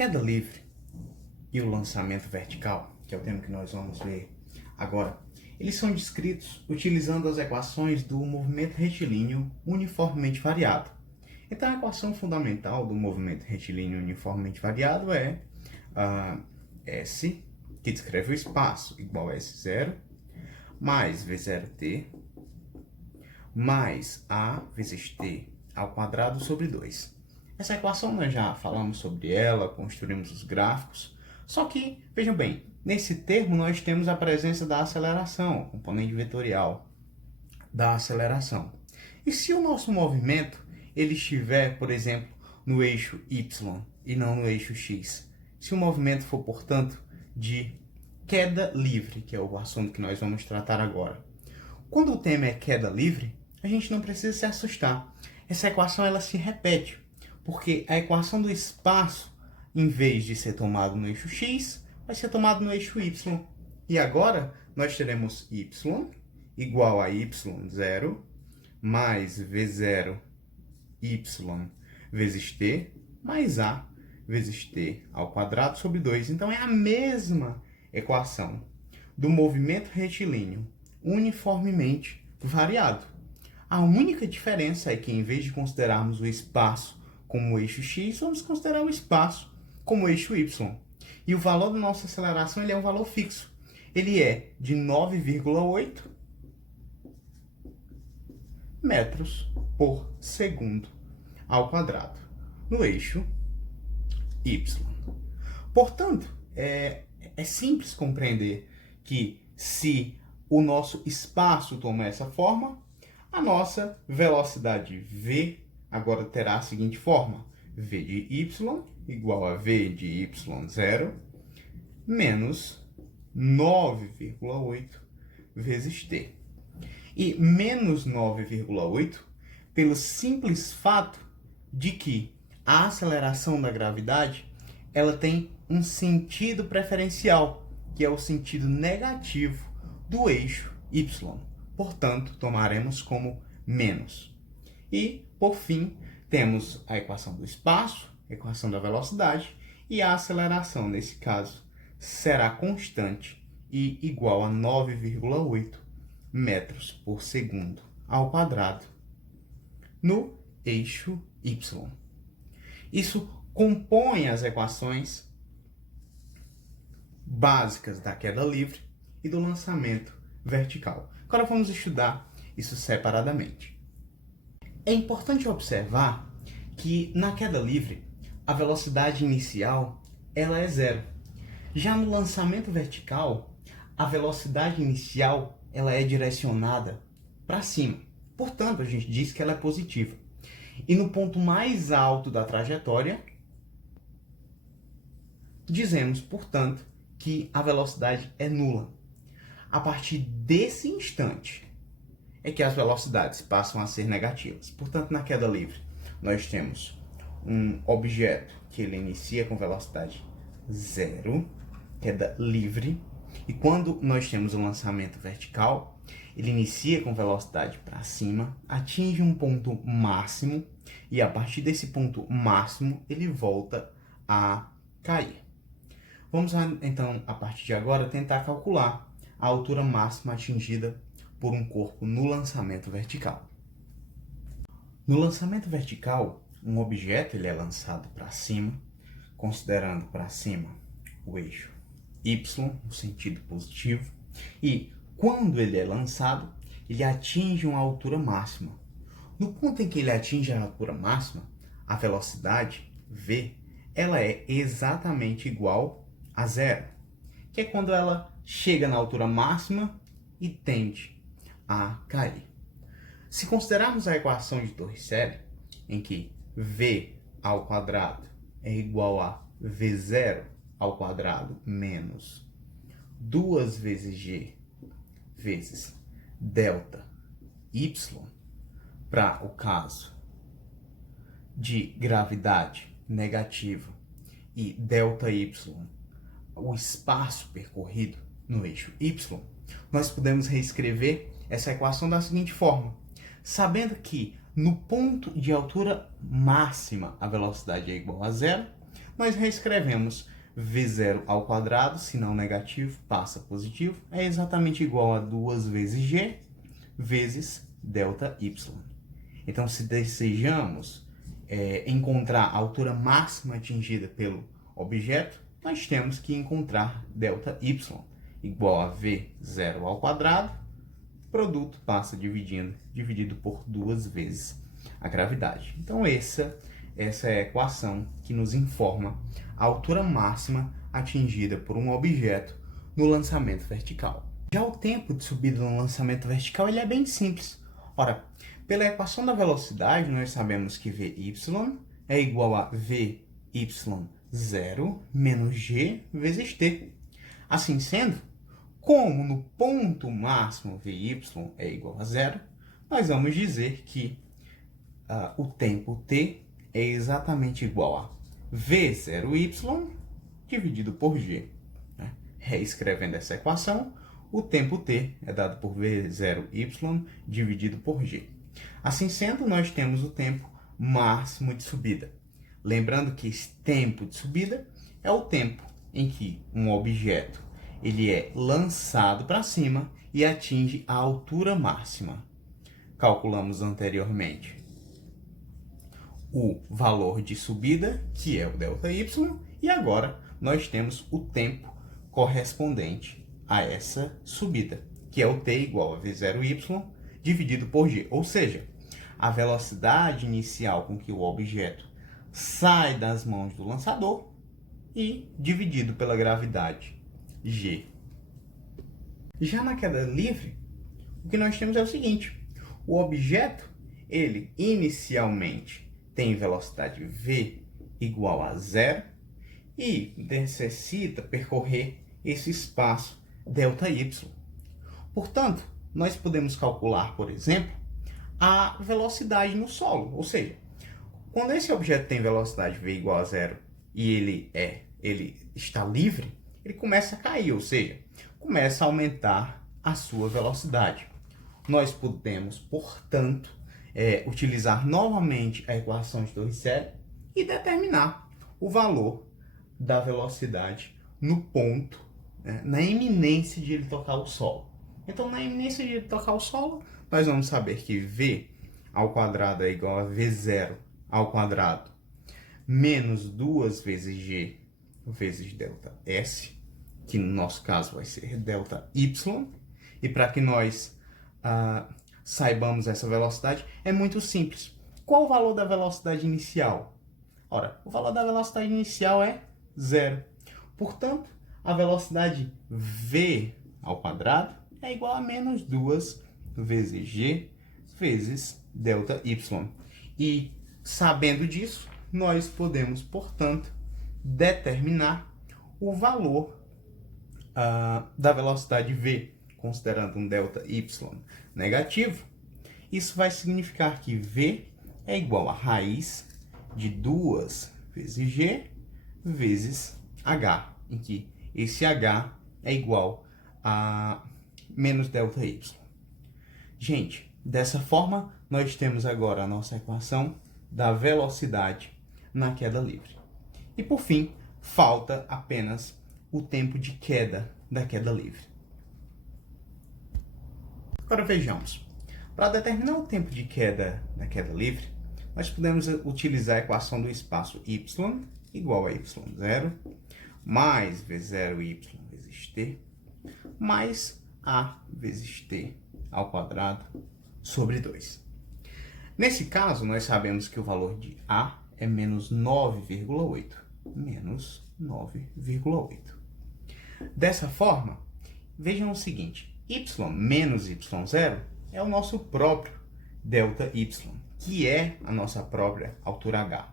queda livre e o lançamento vertical, que é o tema que nós vamos ver agora, eles são descritos utilizando as equações do movimento retilíneo uniformemente variado. Então, a equação fundamental do movimento retilíneo uniformemente variado é S, que descreve o espaço, igual a S0, mais V0t, mais A vezes t ao quadrado sobre 2. Essa equação nós já falamos sobre ela, construímos os gráficos, só que, vejam bem, nesse termo nós temos a presença da aceleração, componente vetorial da aceleração. E se o nosso movimento ele estiver, por exemplo, no eixo Y e não no eixo X, se o movimento for, portanto, de queda livre, que é o assunto que nós vamos tratar agora. Quando o tema é queda livre, a gente não precisa se assustar. Essa equação ela se repete, porque a equação do espaço, em vez de ser tomado no eixo X, vai ser tomado no eixo Y. E agora nós teremos Y igual a Y0 mais V0 Y vezes t mais A vezes t ao quadrado sobre 2. Então é a mesma equação do movimento retilíneo uniformemente variado. A única diferença é que, em vez de considerarmos o espaço como o eixo x, vamos considerar o espaço como o eixo y. E o valor da nossa aceleração ele é um valor fixo. Ele é de 9,8 metros por segundo ao quadrado no eixo y. Portanto, é simples compreender que se o nosso espaço toma essa forma, a nossa velocidade v agora terá a seguinte forma: v de y igual a v de y0 menos 9,8 vezes t. E menos 9,8 pelo simples fato de que a aceleração da gravidade ela tem um sentido preferencial, que é o sentido negativo do eixo y. Portanto, tomaremos como menos. E, por fim, temos a equação do espaço, a equação da velocidade, e a aceleração, nesse caso, será constante e igual a 9,8 metros por segundo ao quadrado no eixo y. Isso compõe as equações básicas da queda livre e do lançamento vertical. Agora vamos estudar isso separadamente. É importante observar que na queda livre a velocidade inicial ela é zero. Já no lançamento vertical, a velocidade inicial ela é direcionada para cima. Portanto, a gente diz que ela é positiva. E no ponto mais alto da trajetória, dizemos, portanto, que a velocidade é nula. A partir desse instante é que as velocidades passam a ser negativas. Portanto, na queda livre, nós temos um objeto que ele inicia com velocidade zero, queda livre, e quando nós temos o lançamento vertical, ele inicia com velocidade para cima, atinge um ponto máximo, e a partir desse ponto máximo, ele volta a cair. Vamos, então, a partir de agora, tentar calcular a altura máxima atingida por um corpo no lançamento vertical. No lançamento vertical, um objeto ele é lançado para cima, considerando para cima o eixo y, no sentido positivo, e quando ele é lançado, ele atinge uma altura máxima. No ponto em que ele atinge a altura máxima, a velocidade v ela é exatamente igual a zero, que é quando ela chega na altura máxima e tende a cair. Se considerarmos a equação de Torricelli, em que v ao quadrado é igual a v0 ao quadrado menos 2 vezes g vezes delta y, para o caso de gravidade negativa e delta y, o espaço percorrido no eixo y, nós podemos reescrever essa equação da seguinte forma: sabendo que no ponto de altura máxima a velocidade é igual a zero, nós reescrevemos v0 ao quadrado, se não negativo, passa positivo, é exatamente igual a 2 vezes g vezes ΔY. Então, se desejamos encontrar a altura máxima atingida pelo objeto, nós temos que encontrar ΔY igual a v0 ao quadrado, produto passa dividido por 2 vezes a gravidade. Então, essa é a equação que nos informa a altura máxima atingida por um objeto no lançamento vertical. Já o tempo de subida no lançamento vertical ele é bem simples. Ora, pela equação da velocidade, nós sabemos que Vy é igual a Vy0 menos g vezes t. Assim sendo, como no ponto máximo Vy é igual a zero, nós vamos dizer que o tempo t é exatamente igual a V0y dividido por g. Reescrevendo essa equação, o tempo t é dado por V0y dividido por g. Assim sendo, nós temos o tempo máximo de subida. Lembrando que esse tempo de subida é o tempo em que um objeto ele é lançado para cima e atinge a altura máxima. Calculamos anteriormente o valor de subida, que é o ΔY, e agora nós temos o tempo correspondente a essa subida, que é o t igual a V0y dividido por g, ou seja, a velocidade inicial com que o objeto sai das mãos do lançador e dividido pela gravidade g. Já na queda livre, o que nós temos é o seguinte: o objeto ele inicialmente tem velocidade v igual a zero e necessita percorrer esse espaço ΔY. Portanto, nós podemos calcular, por exemplo, a velocidade no solo, ou seja, quando esse objeto tem velocidade v igual a zero e ele está livre, ele começa a cair, ou seja, começa a aumentar a sua velocidade. Nós podemos, portanto, utilizar novamente a equação de Torricelli e determinar o valor da velocidade no ponto, na iminência de ele tocar o solo. Então, na iminência de ele tocar o solo, nós vamos saber que v ao quadrado é igual a v0 ao quadrado menos 2 vezes g vezes ΔS, que no nosso caso vai ser ΔY. E para que nós saibamos essa velocidade, é muito simples. Qual o valor da velocidade inicial? Ora, o valor da velocidade inicial é zero. Portanto, a velocidade v ao quadrado é igual a menos 2 vezes g vezes ΔY. E, sabendo disso, nós podemos, portanto, determinar o valor da velocidade v, considerando um ΔY negativo. Isso vai significar que v é igual a raiz de 2 vezes g vezes h, em que esse h é igual a menos ΔY. Gente, dessa forma, nós temos agora a nossa equação da velocidade na queda livre. E, por fim, falta apenas o tempo de queda da queda livre. Agora vejamos. Para determinar o tempo de queda da queda livre, nós podemos utilizar a equação do espaço y igual a y0 mais v0y vezes t mais a vezes t ao quadrado sobre 2. Nesse caso, nós sabemos que o valor de a é menos 9,8. Menos 9,8. Dessa forma, vejam o seguinte: y menos y0 é o nosso próprio ΔY, que é a nossa própria altura h.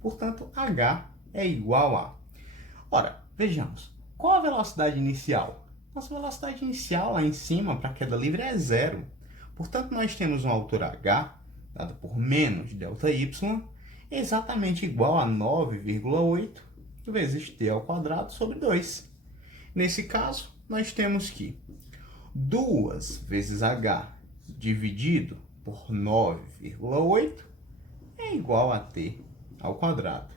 Portanto, h é igual a... Ora, vejamos, qual a velocidade inicial? Nossa velocidade inicial lá em cima para a queda livre é zero. Portanto, nós temos uma altura h, dada por menos ΔY, exatamente igual a 9,8 vezes t ao quadrado sobre 2. Nesse caso, nós temos que 2 vezes h dividido por 9,8 é igual a t ao quadrado.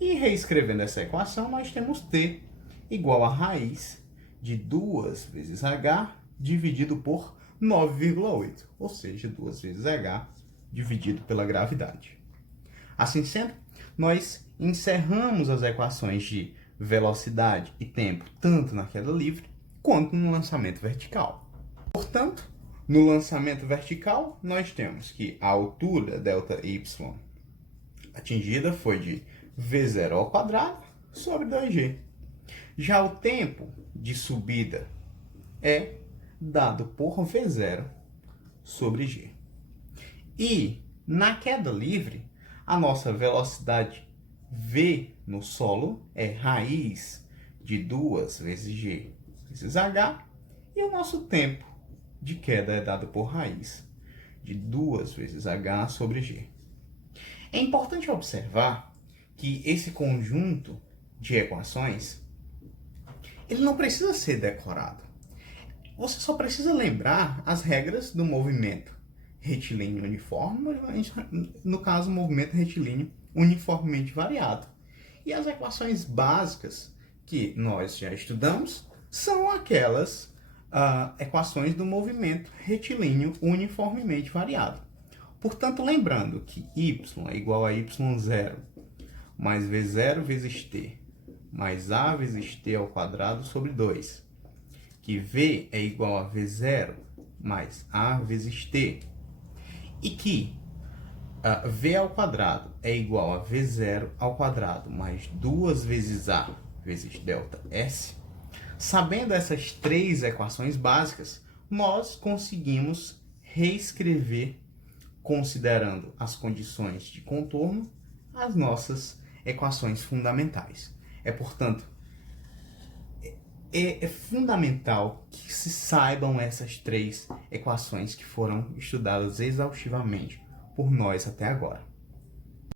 E reescrevendo essa equação, nós temos t igual a raiz de 2 vezes h dividido por 9,8, ou seja, 2 vezes h dividido pela gravidade. Assim sendo, nós encerramos as equações de velocidade e tempo tanto na queda livre quanto no lançamento vertical. Portanto, no lançamento vertical, nós temos que a altura ΔY atingida foi de v0 ao quadrado sobre 2g. Já o tempo de subida é dado por v0 sobre g. E na queda livre, a nossa velocidade v no solo é raiz de 2 vezes g vezes h, e o nosso tempo de queda é dado por raiz de 2 vezes h sobre g. É importante observar que esse conjunto de equações ele não precisa ser decorado. Você só precisa lembrar as regras do movimento retilíneo uniforme, no caso, o movimento retilíneo uniformemente variado. E as equações básicas que nós já estudamos são aquelas equações do movimento retilíneo uniformemente variado. Portanto, lembrando que y é igual a y0 mais v0 vezes t mais a vezes t ao quadrado sobre 2, que v é igual a v0 mais a vezes t, e que v ao quadrado é igual a v0 ao quadrado mais 2 vezes a vezes ΔS, sabendo essas três equações básicas, nós conseguimos reescrever, considerando as condições de contorno, as nossas equações fundamentais. Portanto, é fundamental que se saibam essas três equações que foram estudadas exaustivamente por nós até agora.